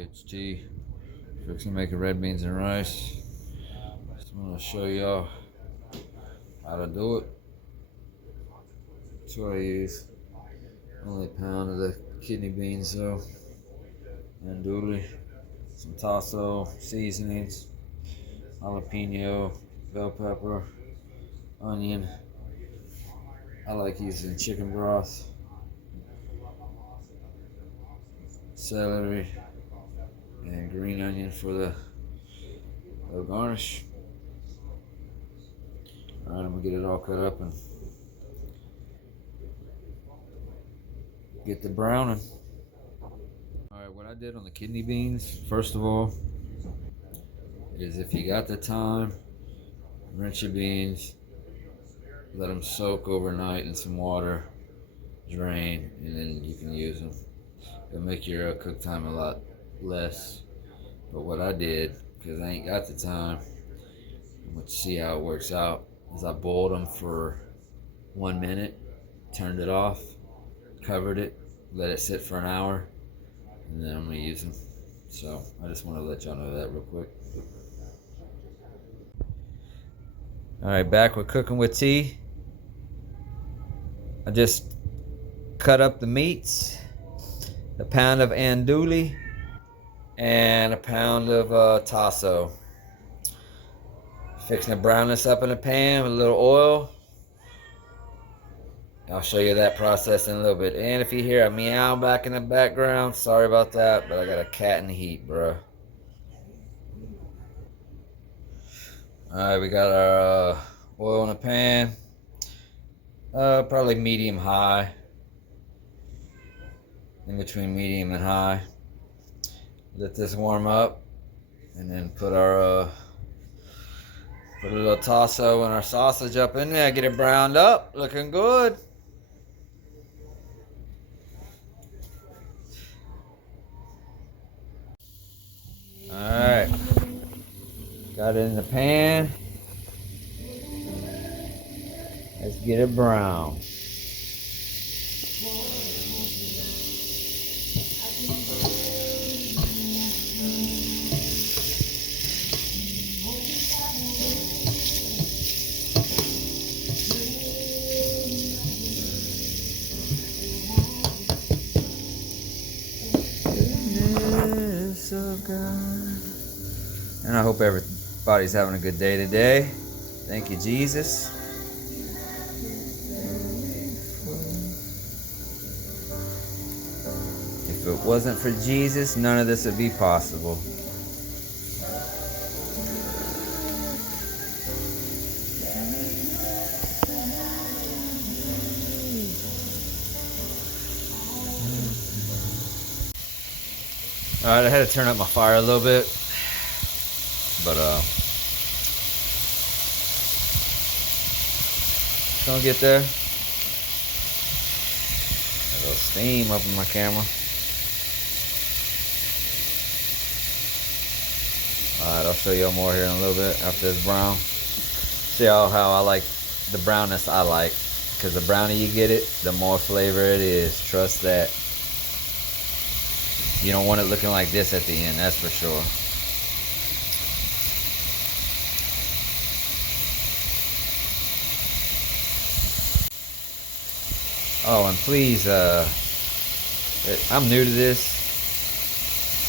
Hey, it's T. Fixing to make red beans and rice. Just want to show y'all how to do it. That's what I use. Only a pound of the kidney beans though. Andouille, some tasso, seasonings, jalapeno, bell pepper, onion. I like using chicken broth, celery, and green onion for the garnish. Alright, I'm gonna get it all cut up and get the browning. Alright, what I did on the kidney beans, first of all, is if you got the time, rinse your beans, let them soak overnight in some water, drain, and then you can use them. It'll make your cook time a lot less. But what I did, because I ain't got the time, I'm going to see how it works out, is I boiled them for 1 minute, turned it off, covered it, let it sit for an hour, and then I'm going to use them. So I just want to let y'all know that real quick. Alright, back with Cooking with T. I just cut up the meats, a pound of andouille, and a pound of tasso. Fixing to brown this up in a pan with a little oil. I'll show you that process in a little bit. And if you hear a meow back in the background, sorry about that, but I got a cat in the heat, bro. Alright, we got our oil in a pan. Probably medium high. In between medium and high. Let this warm up, and then put our put a little tasso and our sausage up in there. Get it browned up, looking good. All right, got it in the pan. Let's get it brown. Of God. And I hope everybody's having a good day today. Thank you, Jesus. If it wasn't for Jesus, none of this would be possible. Alright, I had to turn up my fire a little bit, but it's gonna get there. A little steam up in my camera. Alright, I'll show y'all more here in a little bit after it's brown. See how I like the brownness I like, because the browner you get it, the more flavor it is. Trust that. You don't want it looking like this at the end, that's for sure. Oh, and please, I'm new to this,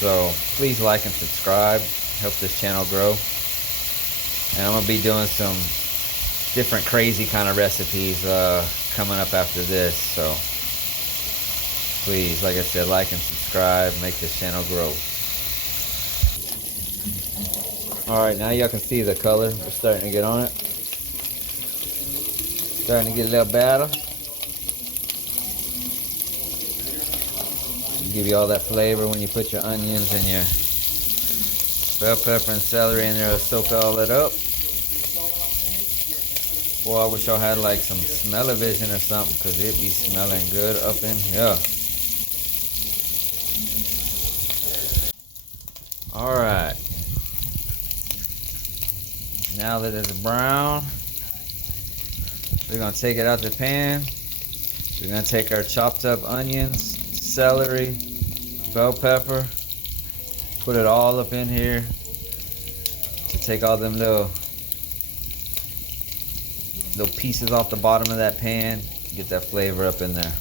so please like and subscribe. Help this channel grow. And I'm going to be doing some different crazy kind of recipes coming up after this, so please, like I said, like and subscribe, make this channel grow. Alright, now y'all can see the color. We're starting to get on it. Starting to get a little better. Give you all that flavor when you put your onions and your bell pepper and celery in there to soak all that up. Boy, I wish I had like some smell-o-vision or something, because it be smelling good up in here. Alright, now that it's brown, we're going to take it out the pan. We're going to take our chopped up onions, celery, bell pepper, Put it all up in here to take all them little pieces off the bottom of that pan. Get that flavor up in there.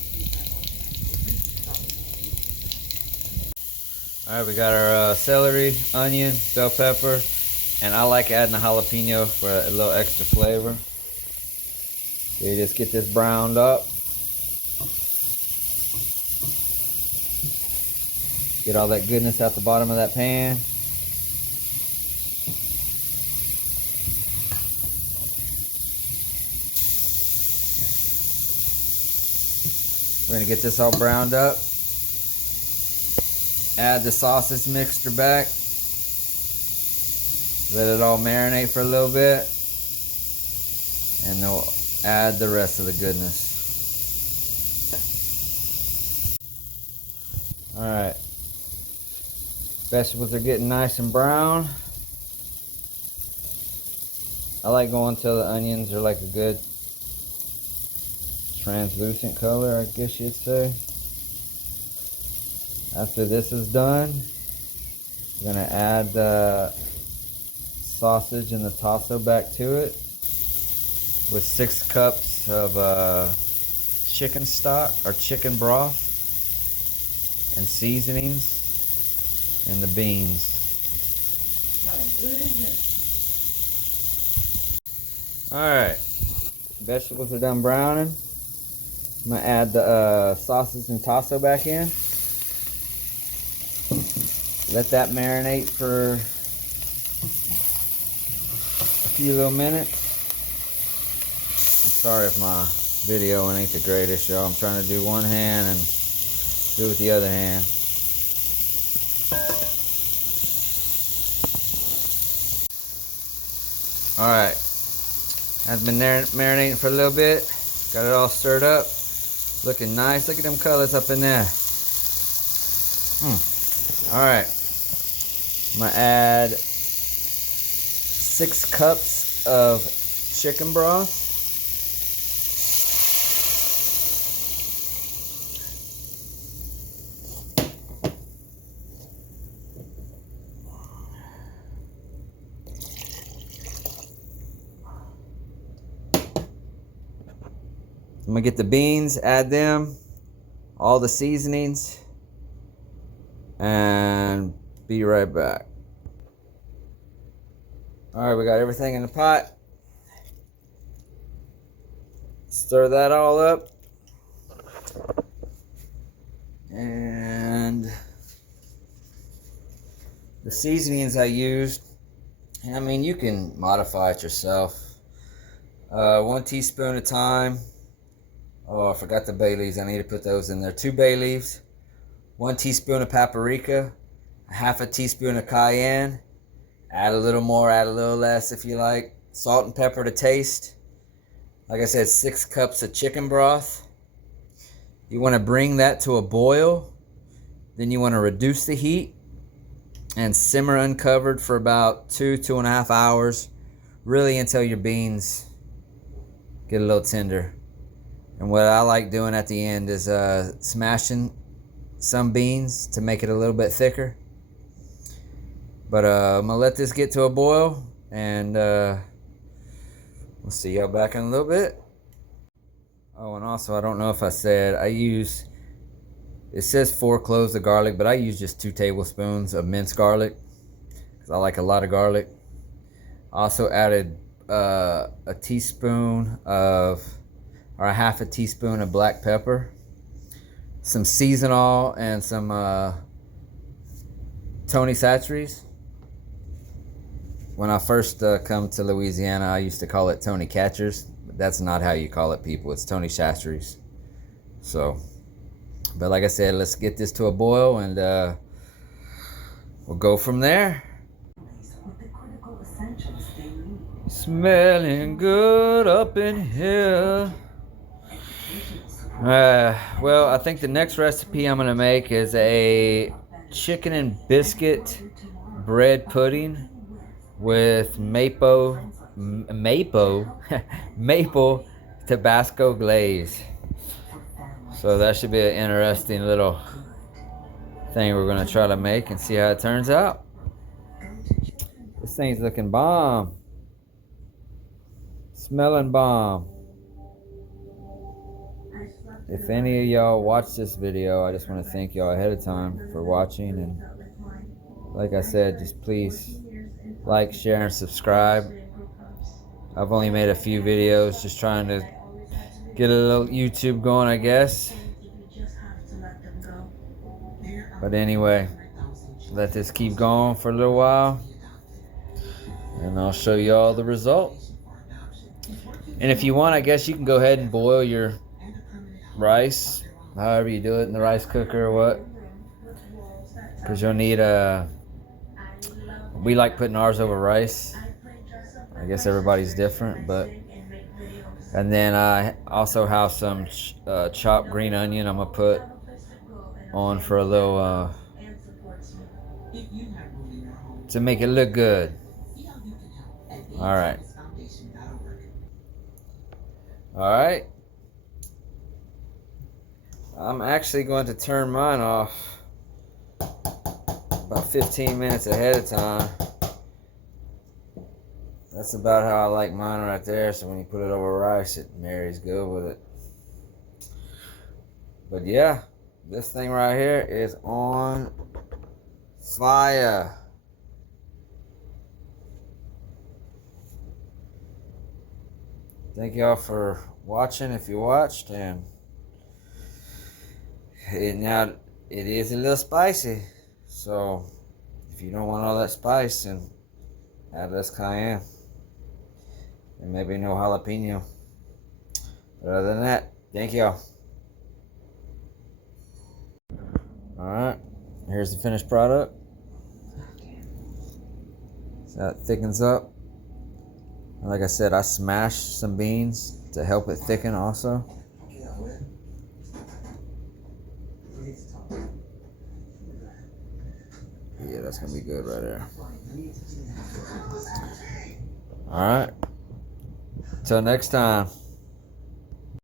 Alright, we got our celery, onion, bell pepper, and I like adding a jalapeno for a little extra flavor. So you just get this browned up. Get all that goodness out the bottom of that pan. We're gonna get this all browned up. Add the sausage mixture back. Let it all marinate for a little bit. And then we'll add the rest of the goodness. Alright. Vegetables are getting nice and brown. I like going till the onions are like a good translucent color, I guess you'd say. After this is done, we're going to add the sausage and the tasso back to it with 6 cups of chicken stock or chicken broth and seasonings and the beans. Alright, vegetables are done browning. I'm going to add the sausage and tasso back in. Let that marinate for a few little minutes. I'm sorry if my video ain't the greatest, y'all. I'm trying to do one hand and do it with the other hand. Alright. Has been marinating for a little bit. Got it all stirred up. Looking nice. Look at them colors up in there. Alright. I'm going to add 6 cups of chicken broth. I'm going to get the beans, add them, all the seasonings, and be right back. Alright, we got everything in the pot. Stir that all up. And the seasonings I used, I mean, you can modify it yourself. 1 teaspoon of thyme. Oh, I forgot the bay leaves. I need to put those in there. 2 bay leaves. 1 teaspoon of paprika. 1/2 teaspoon of cayenne. Add a little more, add a little less if you like. Salt and pepper to taste. Like I said, 6 cups of chicken broth. You want to bring that to a boil. Then you want to reduce the heat and simmer uncovered for about 2.5 hours. Really until your beans get a little tender. And what I like doing at the end is smashing some beans to make it a little bit thicker. But I'm going to let this get to a boil, and we'll see y'all back in a little bit. Oh, and also, I don't know if I said, it says 4 cloves of garlic, but I use just 2 tablespoons of minced garlic, because I like a lot of garlic. Also added a teaspoon of, or 1/2 teaspoon of black pepper, some seasonal, and some Tony Chachere's. When I first come to Louisiana, I used to call it Tony Catchers, but that's not how you call it, people. It's Tony Chachere's. So, but like I said, let's get this to a boil, and we'll go from there. Smelling good up in here. Well, I think the next recipe I'm gonna make is a chicken and biscuit bread pudding with maple Tabasco glaze. So that should be an interesting little thing we're gonna try to make and see how it turns out. This thing's looking bomb. Smelling bomb. If any of y'all watch this video, I just want to thank y'all ahead of time for watching. And like I said, just please like, share, and subscribe. I've only made a few videos just trying to get a little YouTube going, I guess. But anyway, let this keep going for a little while, and I'll show you all the result. And if you want, I guess you can go ahead and boil your rice, however you do it in the rice cooker or what, because you'll need we like putting ours over rice. I guess everybody's different, but and then I also have some chopped green onion I'm gonna put on for a little to make it look good. All right. I'm actually going to turn mine off about 15 minutes ahead of time. That's about how I like mine right there. So when you put it over rice, it marries good with it. But yeah, this thing right here is on fire. Thank y'all for watching if you watched. And now it is a little spicy. So if you don't want all that spice, then add less cayenne. And maybe no jalapeno. But other than that, thank y'all. Alright, here's the finished product. So that thickens up. And like I said, I smashed some beans to help it thicken also. Yeah, that's gonna be good right there. Alright. Till next time.